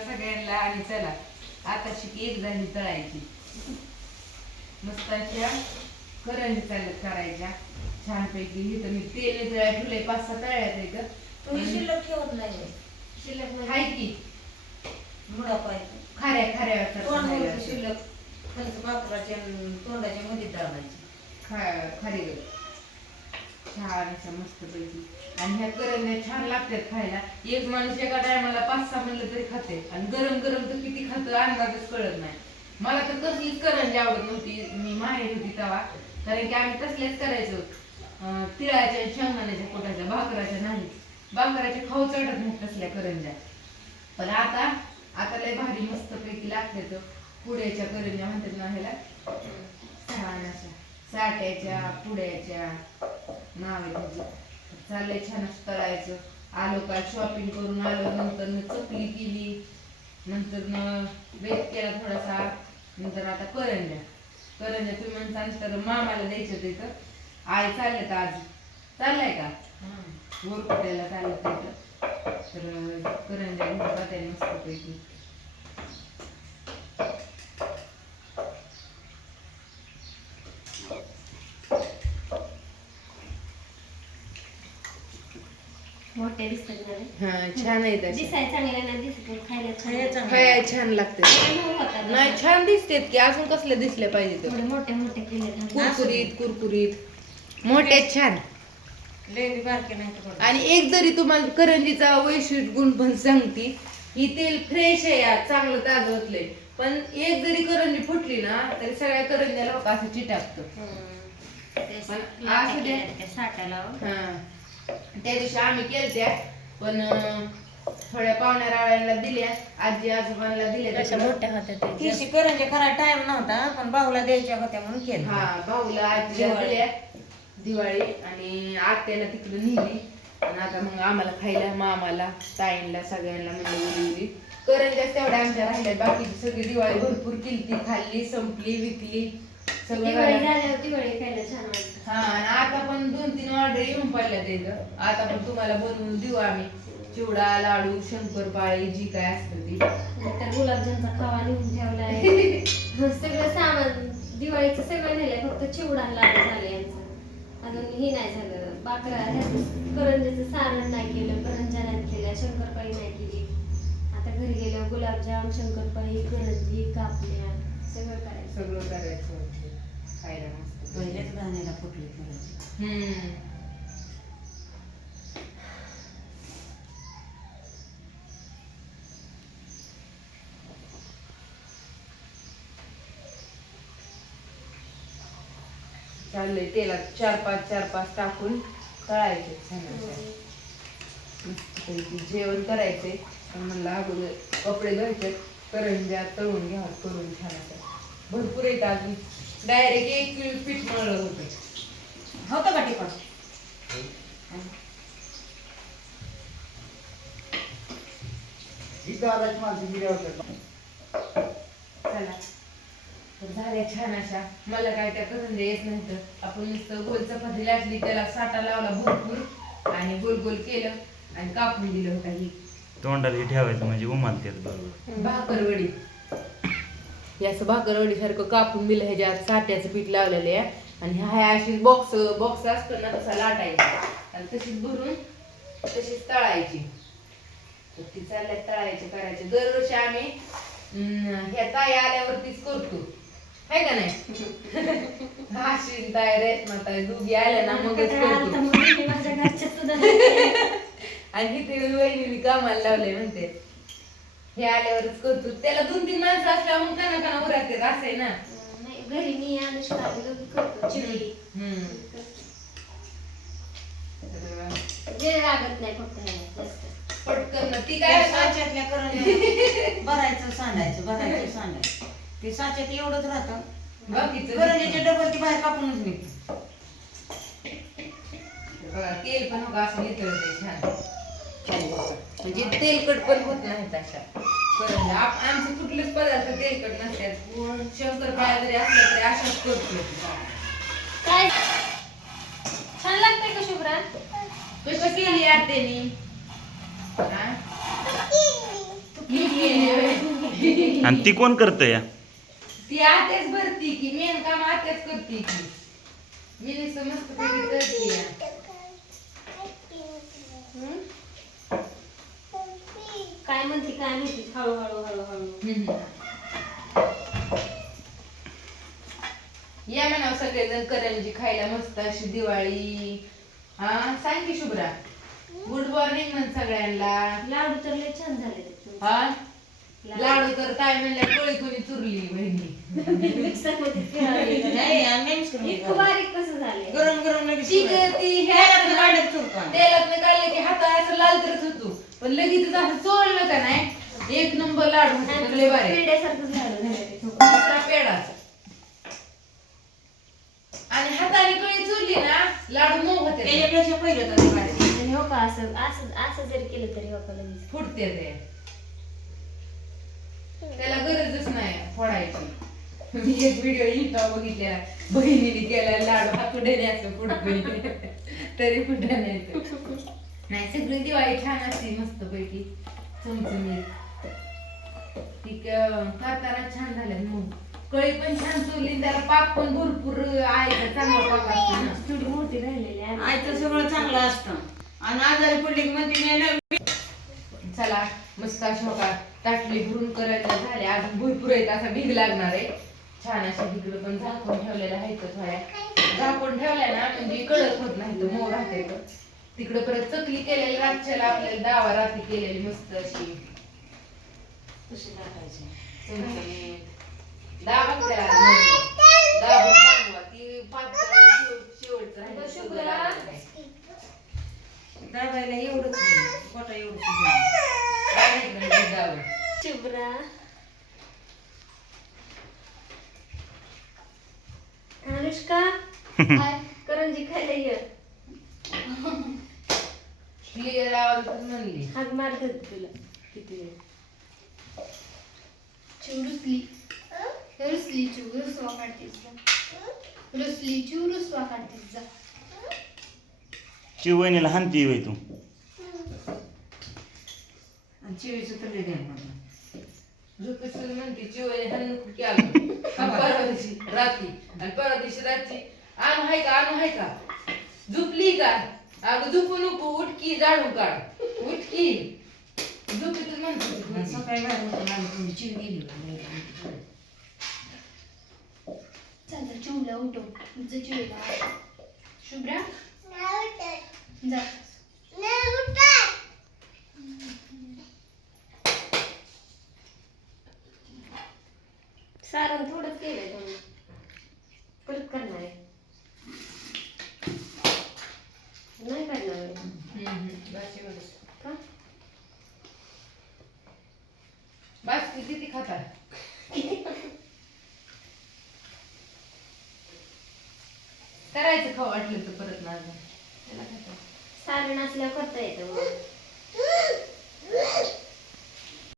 सगळ्यांना आणि चला आता शिक एक झाली तळायची. मस्त करंजी चालत करायच्या. छानपैकी इथं मी तेल तळ्या ठेवले पाच सहा तळ्यात इथं तुम्ही शिल्लक ठेवत नाही. शिल्लक म्हणजे? हाय की. मुळा पाहिजे. खाऱ्या खाऱ्या मोडून शिल्लक. पाखराच्या आणि तोंडाच्या मध्ये डाळायची खा- खारी. छान मस्त पैकी आणि ह्या करंज्या छान लागतात खायला. एक माणूस एका टायमाला पाच सहा म्हणलं तरी खाते. आणि गरम गरम तर किती खातं अंदाजच कळत नाही. मला तर कसलीच करंजी आवडत नव्हती. मी माहेर होती तेव्हा. कारण की आम्ही तसल्याच करायचो. तिळाच्या शेंगदाण्याच्या पोटाच्या भाकराच्या नाही. भाकराच्या खाऊ चढत नाही तसल्या करंज्या. पण आता आता लय भारी मस्त पैकी लागते तर पुड्याच्या करंज्या म्हणतात ना ह्याला. छान अशा. साट्याच्या पुड्याच्या. नाव आहे त्याचं चाललंय छान असं तळायचं आलो का शॉपिंग करून आलो नंतर न चकली केली. नंतर न बेत केला थोडासा. नंतर आता करंज्या. करंज्या तुम्ही म्हणता तर मामाला द्यायचं तिथं आई चालले तर आज. चाललाय का? गोरकुट्याला चाललं तिथं तर. करंज्या घेऊन जाते मस्त पैकी मोठे दिसतात. हा छान आहे तशी दिसायला चांगले नाही दिसत पण खायला छान खायला चांगलं. खायला छान लागते नाही छान दिसतेत की अजून कसले दिसले पाहिजे थोडे मोठे मोठे केले तर. कुरकुरीत कुरकुरीत मोठे छान लेंडी बारके नाही तर पडत. आणि एक जरी तुम्हाला करंजीचा वैशिष्ट्य गुण पण सांगती ही तेल फ्रेश आहे यार चांगलं ताजं होतलंय पण एक जरी करंजी फुटली ना तरी सगळ्या करंज्याला बघा असं चिटाकतं हम्म. ते पण लाट्या असू दे. केल्या त्या साठ्या लावून. हा त्या दिवशी आम्ही केलत्या पण थोड्या पाहुण्या रावळ्यांना दिल्या आजी आजोबांना दिल्या. अशा त्याच्यामुळं- मोठ्या होत्या ते. तिशी करंजे करायला टाइम नव्हता पण भाऊला द्यायच्या होत्या म्हणून केलं. हा भाऊला आजीला दिवाळी. दिल्या दिवाळी आणि आत्याला तिकडे नेली. आणि आता मग आम्हाला खायला मामाला ताईंला सगळ्यांना म्हणजे उली करंजाच तेवढ्या आमच्या राहिल्या बाकीची सगळी दिवाळी भरपूर केलती खाल्ली संपली विकली. सगळं दिवाळी झालं. झाल्यावर दिवाळी खायला छान वाटतं. हा दोन तीन ऑर्डर येऊन पडल्या तिथं आता पण तुम्हाला बनवून देऊ आम्ही. चिवडा लाडू शंकरपाळी जी काय असतं ती. तर गुलाबजामचा खवा नेऊन ठेवलाय. सगळं सामान दिवाळीचं सगळं नेलंय. फक्त चिवडा आणि लाडू झाले यांचं. अजून हे नाही झालं. बाकरा करंजीचं सारण नाही केलं करंजा नाही केल्या शंकरपाळी नाही केली. आता घरी गेल्यावर गुलाबजाम शंकरपाळी करंजी कापल्या सगळं करायचं. सगळं करायचं. खायला पहिल्याच गाण्याला फुटली करंजी हम्म चाललंय तेलात चार पाच चार पाच टाकून तळायचे छान मस्तपैकी जेवण करायचे पण म्हणलं अगोदर कपडे धुवायचे करंज्या तळून घ्या करून छान असं भरपूर येतात डायरेक्ट एक किलो पीठ मळलं होतं. होतं का टिपा चला. तर झाल्या छान अशा. मला काय त्या करंज्या येत नाही तर आपण नुसतं गोल चपाती लाटली त्याला साठा लावला भरपूर आणि गोल गोल केलं आणि कापून दिलं होतं ही. तोंडाला हे ठेवायचं म्हणजे उमालते बरोबर. भाकरवडी. हे असं भाकरवडी सारखं कापून दिलं ह्याच्यात साठ्याचं पीठ लावलेलं आहे. आणि ह्या अशी बॉक्स बॉक्स असतो ना तसा लाटायचा. आणि तशीच भरून तशीच तळायची. तर ती चालल्या तळायची करायची. दरवर्षी आम्ही ह्या ताई आल्यावरतीच करतो. आहे का नाही? अशी ताई रेत ताई दोघी आल्या ना मगच आता करतो. मग मी. आणि इथे वहिनी कामाला लावले म्हणते. हे आल्यावरच करतो. त्याला दोन तीन माणसं असल्यावर मग काना काना उरात असं आहे ना. नाही, घरी मी अनुष्का दोघी करतो चिवडी हम्म. तर वेळ लागत नाही फक्त ह्याला जास्त. पटकन ती काय साच्यातल्या करंज्या भरायचं सांडायचं भरायचं सांडायचं. ते साच्यात एवढंच राहतं. बाकीचं करंज्याचे डबल ती बाहेर कापूनच निघतं. बघा तेल पण बघा असं नितळते छान. असं. म्हणजे तेलकट पण होत नाहीत अशा आमचे कुठलेच पदार्थ तेलकट नसतात. शंकरपाळ्या जरी असल्या तरी अशाच करतो काय? छान लागतंय का शुभ्रा? कशी केली आत्यानी हा? आणि ती कोण करतं या ती आत्याच भरती की मेन काम आत्याच करते की मी करते हं? काय म्हणते काय म्हणते हळूहळू हळूहळू या म्हणावं सगळेजण करंजी खायला मस्त अशी दिवाळी हा सांग की शुभ्रा गुड मॉर्निंग म्हण सगळ्यांना लाडू तर लय छान झाले. हा लाडू तर काय म्हणल्या कोळी कोणी चुरली बहिणी. नाही आम्ही. इतकं बारीक कसं झाले गरम गरम लगेच ती. ग- ती काढलं की हाता असं लाल करत होतो पण लगेच असं चोळलं का नाही एक नंबर लाडू होते लय लाडू झाले. ते. दुसरा पेढा? आणि हाताने कळी चुरली ना लाडू मऊ होते. त्याच्यापेक्षा पहिलं तर. आणि हो का असं असं असं जरी केलं तरी हो का लगेच. फुटते ते. त्याला गरजच नाही फोडायची. मी एक व्हिडिओ इंस्टा बघितल्या बहिणीने केला लाडू हातुड्याने असं फुटतोय. तरी फुटा नाही. नाही सगळी दिवाळी छान असते मस्त पैकी चमचमीत करताना छान झाल्या मग. कळी पण छान चुरली त्याला पाक पण भरपूर आहे चांगला पाक असतो मोठी राहिलेली आहे. आयतं सगळं चांगलं असतं. आणि आजारी पडली की म्हणते मी ना चला मस्त अशा बघा ताटली भरून करायला झाले. अजून भरपूर आहेत असा भीग लागणार आहे. छान अशा इकडं पण झाकून ठेवलेल्या आहेत थोड्या. झाकून ठेवल्या ना म्हणजे कडक होत नाही तर मऊ राहते तर. तिकडं परत चकली केलेली रातच्याला आपल्याला डावा राती केलेली मस्त अशी कशी टाकायची चमचमीत. दाबा की त्याला मग. दाबून सांगवा. ती पातळ शेव- शेवटचं राहिलं. शुभ्रा. लागलं नाही. दाबायला एवढंच नाही एवढंच नाही. शुभ्रा अनुष्का करंजी खायला ये क्लिअर आवाजातच म्हणली हाक मारत होती तुला. किती वेळ? रुसली रुसली चू रुसवा काढतीस जा. रुसली चू रुसवा काढतीस जा. चिवणीला हानती होय तू. आणि चिवीचं तर ध्यान पडलं. झोपेसून म्हणते चिवळे आलो. परवा दिवशी रात्री. आणि परवा दिवशी रात्री. आणू हाय का आणू हाय का? झोपली का? अगं झोपू नको उठकी. जाडून काढ उठकी म्हणते सकाळी बाहेर होतं आणि थोडी चिव गेली होती. चल तर चिवला उठव. तुझं चिवला शुभ्रा? जा. सारण थोडंच केलंय तुम्ही परत करणार आहे नाही करणार आहे. हम्म, हम्म. बस एवढंच. का बस किती किती खाता करायचं खाऊ वाटलं तर परत माझं त्याला? सारण असल्यावर करता येतं